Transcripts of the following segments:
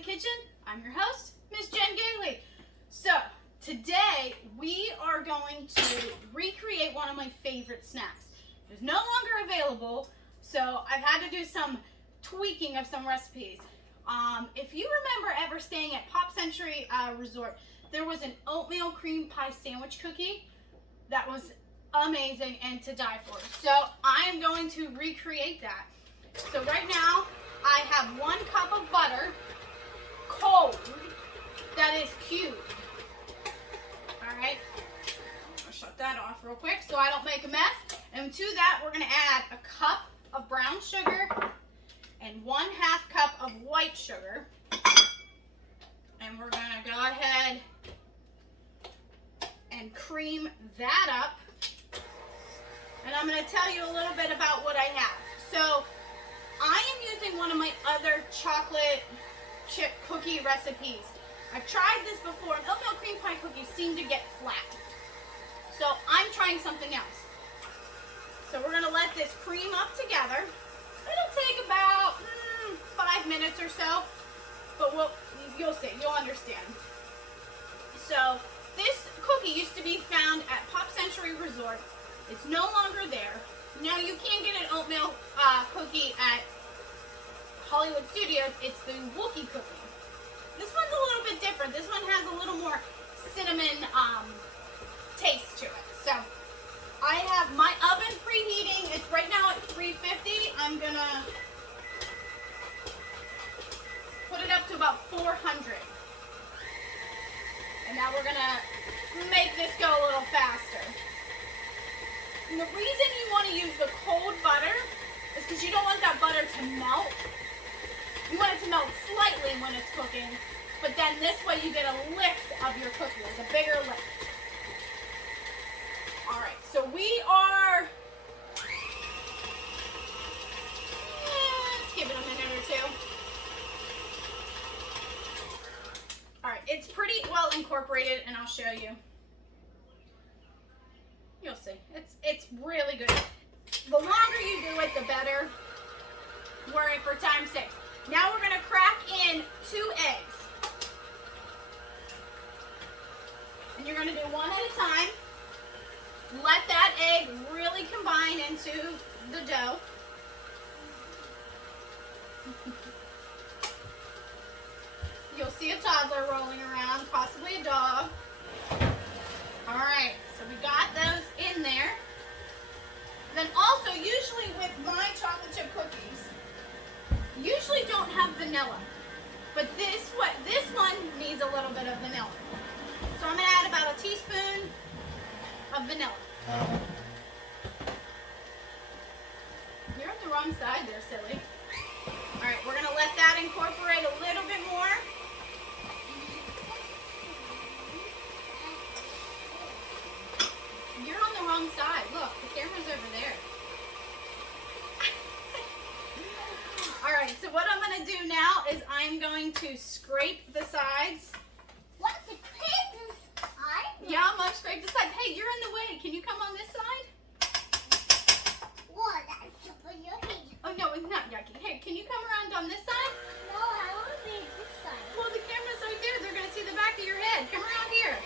the kitchen. I'm your host, Miss Jen Gailey. So today we are going to recreate one of my favorite snacks. It's no longer available, so I've had to do some tweaking of some recipes. If you remember ever staying at Pop Century Resort, there was an oatmeal cream pie sandwich cookie that was amazing and to die for. So I am going to recreate that. So right now I have 1 cup of butter, cold, that is cubed. All right, I'll shut that off real quick so I don't make a mess. And to that we're gonna add a cup of brown sugar and 1/2 cup of white sugar. And we're gonna go ahead and cream that up. And I'm gonna tell you a little bit about what I have. So I am using one of my other chocolate chip cookie recipes. I've tried this before, and oatmeal cream pie cookies seem to get flat. So I'm trying something else. So we're gonna let this cream up together. It'll take about 5 minutes or so, but you'll see, you'll understand. So this cookie used to be found at Pop Century Resort. It's no longer there. Now you can get an oatmeal cookie at Hollywood Studios. It's the Wookiee cookie. This one's a little bit different. This one has a little more cinnamon taste to it. So I have my oven preheating. It's right now at 350. I'm gonna put it up to about 400. And now we're gonna make this go a little faster. And the reason you want to use the cold butter is because you don't want that butter to melt. You want it to melt slightly when it's cooking, but then this way you get a lift of your cookie, like a bigger lift. All right, so we are, let's give it a minute or 2. All right, it's pretty well incorporated, and I'll show you. You'll see. It's really good. The longer you do it, the better. We're in for time 6. Now we're gonna crack in 2 eggs. And you're gonna do 1 at a time. Let that egg really combine into the dough. You'll see a toddler rolling around, possibly a dog. All right, so we got those in there. Then also, usually with my chocolate chip cookies, usually don't have vanilla, but this one needs a little bit of vanilla. So I'm gonna add about a teaspoon of vanilla. You're on the wrong side there, silly. All right, we're gonna let that incorporate a little bit more. You're on the wrong side. Look, the camera's over there. All right, so what I'm going to do now is I'm going to scrape the sides. What? The scrape the side? Yeah, I'm going to scrape the sides. Hey, you're in the way. Can you come on this side? What? That's super yucky. Oh, no, it's not yucky. Hey, can you come around on this side? No, I want to be this side. Well, the camera's right there. They're going to see the back of your head. Come around here.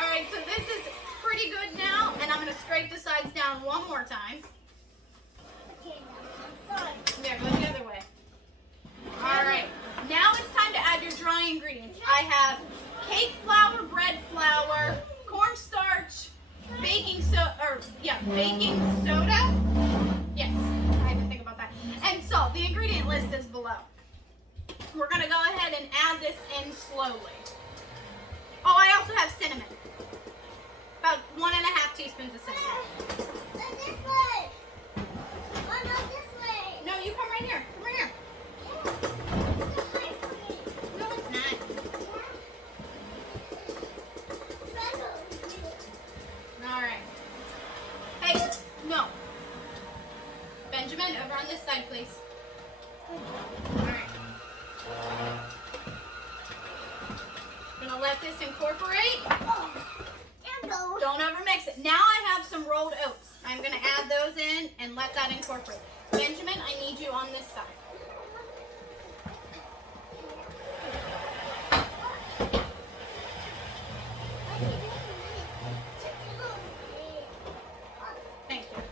All right, so this is pretty good now, and I'm going to scrape the sides down one more time. Okay, now I'm sorry. Yeah, go the other way. All right, now it's time to add your dry ingredients. I have cake flour, bread flour, cornstarch, baking soda. Yes, I had to think about that. And salt. The ingredient list is below. We're going to go ahead and add this in slowly. Oh, I also have cinnamon. About 1.5 teaspoons of cinnamon. This way. Oh, no, this way. No, you come right here. Come right here. This way for me. No, it's not. All right. Hey, no. Benjamin, over on this side, please. All right. Gonna let this incorporate. Don't overmix it. Now I have some rolled oats. I'm gonna add those in and let that incorporate. Benjamin, I need you on this side. Thank you.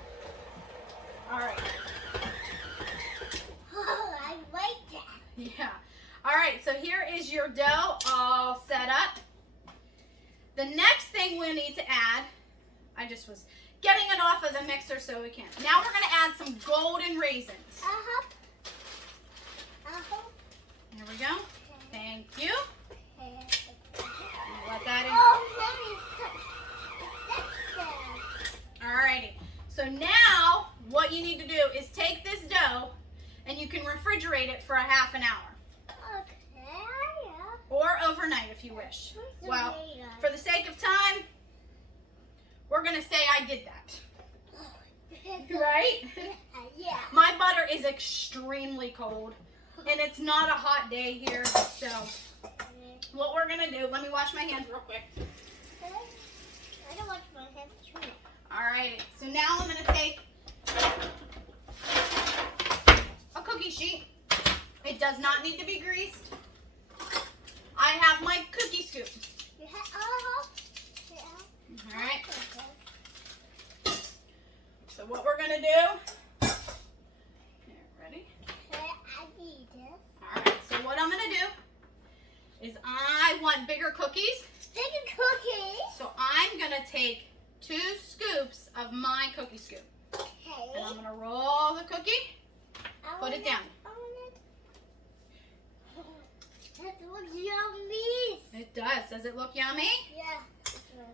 All right. Oh, I like that. Yeah. All right, so here is your dough all set up. The next thing we need to add, I just was getting it off of the mixer so we can. Now we're going to add some golden raisins. Here we go. Thank you. Let that in. Alrighty. So now what you need to do is take this dough and you can refrigerate it for a half an hour. Or overnight if you wish. Well, for the sake of time, we're going to say I did that. Right? Yeah. My butter is extremely cold, and it's not a hot day here, so what we're going to do, let me wash my hands real quick. I don't wash my hands too. Alright, so now I'm going to take a cookie sheet. It does not need to be greased. I have my cookie scoop. Alright. So what we're going to do, here, ready? Alright, so what I'm going to do is I want bigger cookies. Bigger cookies. So I'm going to take 2 scoops of my cookie scoop. Okay. And I'm going to roll the cookie, put it down. That looks yummy. It does. Does it look yummy? Yeah.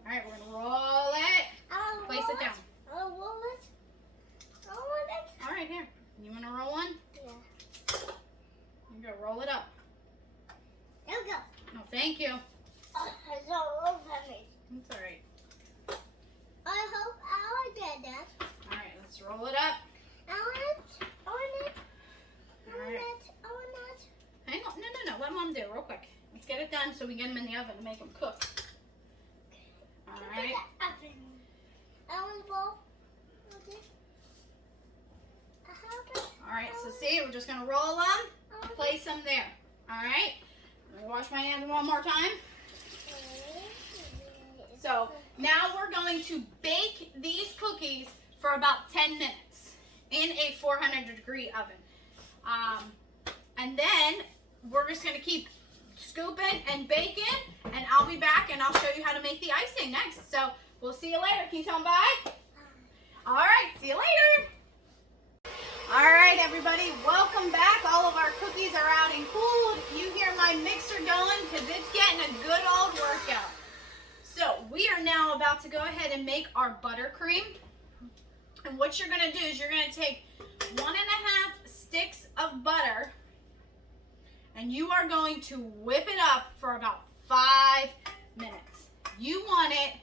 Alright, we're going to roll it. Place it down. I'll roll it. I'll roll it. Alright, here. You want to roll one? Yeah. You go roll it up. There we go. Oh, thank you. Oh, it's all over me. That's alright. I hope I'll get that. Alright, let's roll it up. I want it. I want it. I want Alright. it. I want it. Hang on. No. Let Mom do it real quick. Let's get it done so we get them in the oven to make them cook. Alright. Oven. I want the bowl. Okay. I have it. Alright, so see, we're just going to roll them, place them there. Alright? I'm going to wash my hands one more time. So now we're going to bake these cookies for about 10 minutes in a 400-degree oven. And then we're just going to keep scooping and baking, and I'll be back and I'll show you how to make the icing next. So we'll see you later. Can you tell them bye? All right, see you later. All right, everybody, welcome back. All of our cookies are out and cooled. You hear my mixer going because it's getting a good old workout. So we are now about to go ahead and make our buttercream. And what you're going to do is you're going to take 1.5 sticks of butter, and you are going to whip it up for about 5 minutes. You want it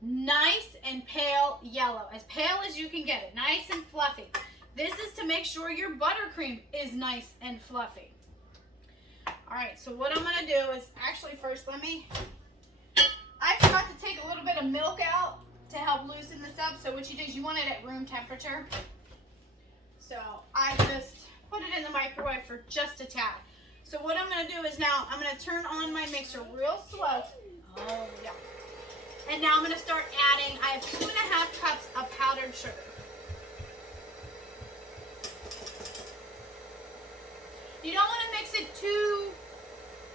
nice and pale yellow, as pale as you can get it, nice and fluffy. This is to make sure your buttercream is nice and fluffy. All right, so what I'm gonna do is, actually first I forgot to take a little bit of milk out to help loosen this up. So what you do is you want it at room temperature. So I just put it in the microwave for just a tad. So what I'm gonna do is now I'm gonna turn on my mixer real slow. Oh yeah. And now I'm going to start adding, I have 2.5 cups of powdered sugar. You don't want to mix it too,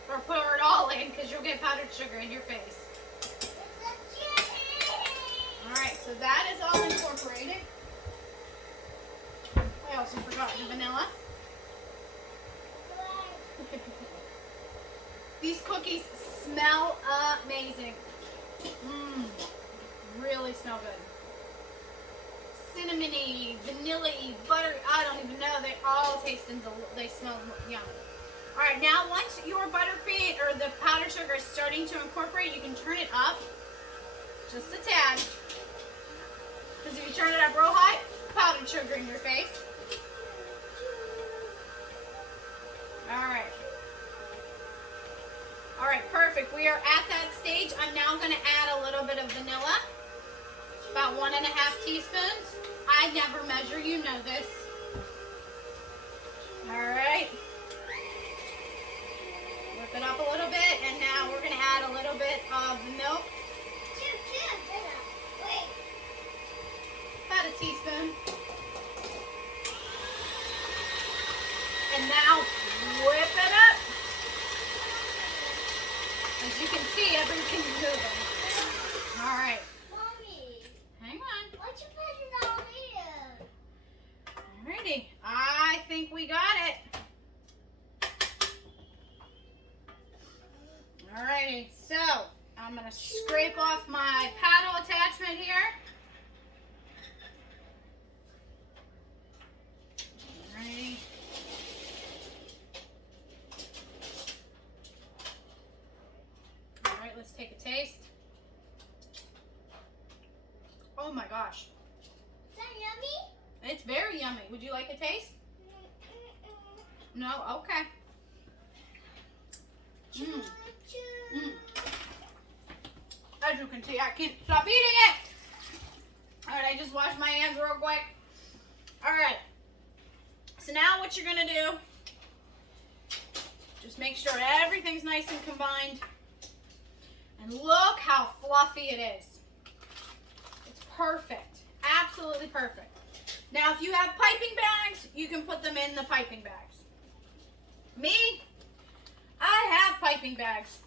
or pour it all in, because you'll get powdered sugar in your face. Alright, so that is all incorporated. I also forgot the vanilla. These cookies smell amazing. Really smell good. Cinnamony, vanilla-y, buttery, I don't even know. They all taste and they smell yummy. All right, now once your buttercream or the powdered sugar is starting to incorporate, you can turn it up just a tad. Because if you turn it up real high, powdered sugar in your face. All right. All right, perfect. We are at that stage. I'm now going to add a little bit of vanilla, about 1.5 teaspoons. I never measure, you know this. All right. Whip it up a little bit, and now we're gonna add a little bit of the milk. Wait. About a teaspoon. And now whip it up. As you can see, everything's moving. All right. Mommy, Hang on. why'd you put it all here? Alrighty. I think we got it. Alrighty. So, I'm going to scrape off my paddle attachment here. Alrighty. Alright, let's take a taste. Oh my gosh. Is that yummy? It's very yummy. Would you like a taste? No? Okay. Mm. Mm. As you can see, I can't stop eating it. Alright, I just washed my hands real quick. Alright. So now what you're going to do, just make sure everything's nice and combined. And look how fluffy it is. It's perfect. Absolutely perfect. Now, if you have piping bags, you can put them in the piping bags. Me, I have piping bags.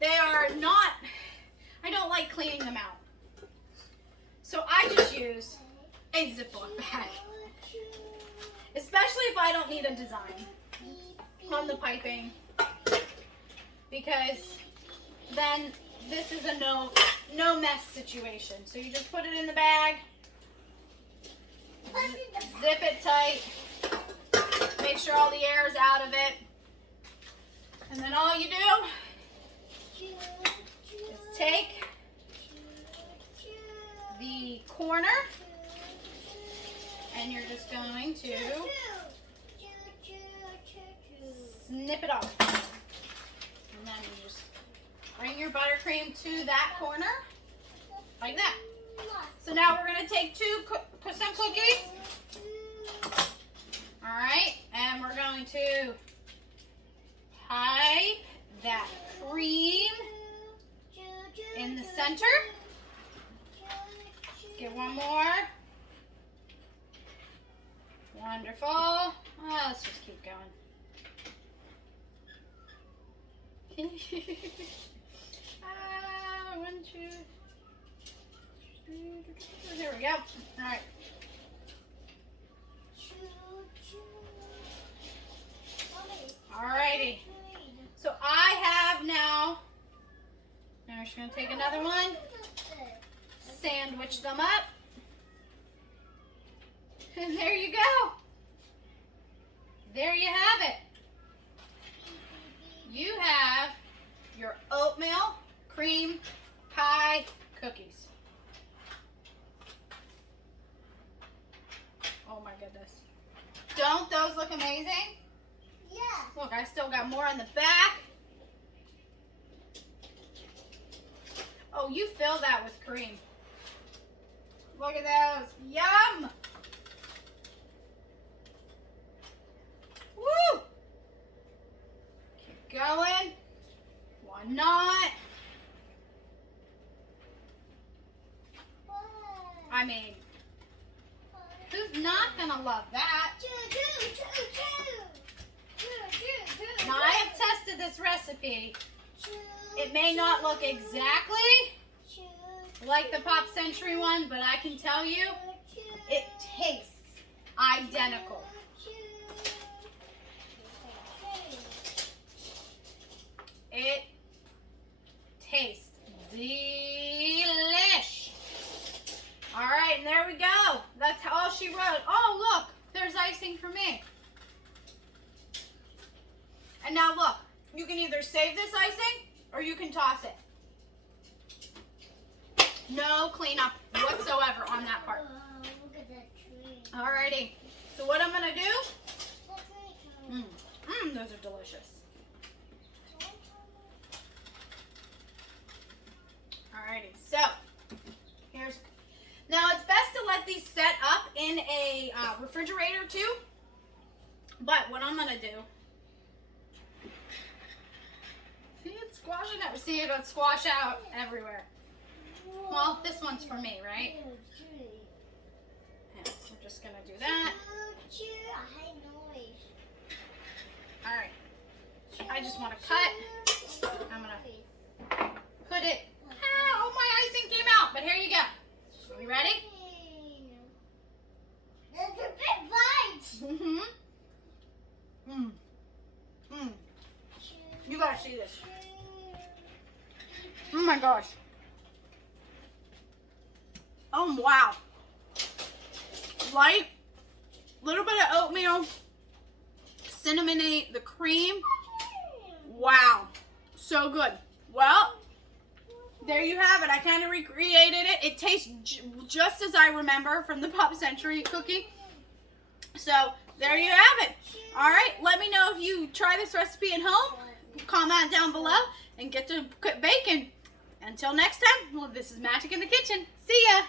They are not, I don't like cleaning them out. So I just use a Ziploc bag. Especially if I don't need a design on the piping. Because then this is a no mess situation. So you just put it in the bag. Zip it tight. Make sure all the air is out of it. And then all you do is take the corner and you're just going to snip it off. And then you just bring your buttercream to that corner like that. So now we're going to take some cookies. All right, and we're going to pipe that cream in the center. Let's get one more. Wonderful. Oh, let's just keep going. 1, 2, 3. There we go. All right. Alrighty. So I have now we're just going to take another one, sandwich them up, and there you go. There you have it. You have your oatmeal cream pie cookies. Oh my goodness. Don't those look amazing? Yeah. Look, I still got more in the back. Oh, you fill that with cream. Look at those. Yum! Woo! Keep going. Why not? I mean, who's not gonna love that? Now, I have tested this recipe. It may not look exactly like the Pop Century one, but I can tell you, it tastes identical. It tastes delish. All right, and there we go. That's all she wrote. Oh, look, there's icing for me. And now look, you can either save this icing or you can toss it. No cleanup whatsoever on that part. Look at that tree. Alrighty, so what I'm gonna do, those are delicious. Alrighty, so here's, now it's best to let these set up in a refrigerator too. But what I'm gonna do, see it squashing out. See it would squash out everywhere. Well, this one's for me, right? Yeah, we're just gonna do that. All right. I just want to cut. I'm gonna put it. Oh, my icing came out. But here you go. Are we ready? There's a big bite. Mm-hmm. You gotta see this. Oh my gosh. Oh wow. Light, little bit of oatmeal, cinnamonate, the cream. Wow. So good. Well, there you have it. I kind of recreated it. It tastes just as I remember from the Pop Century cookie. So there you have it. All right. Let me know if you try this recipe at home. Comment down below and get to baking. Until next time, well, this is Magic in the Kitchen. See ya.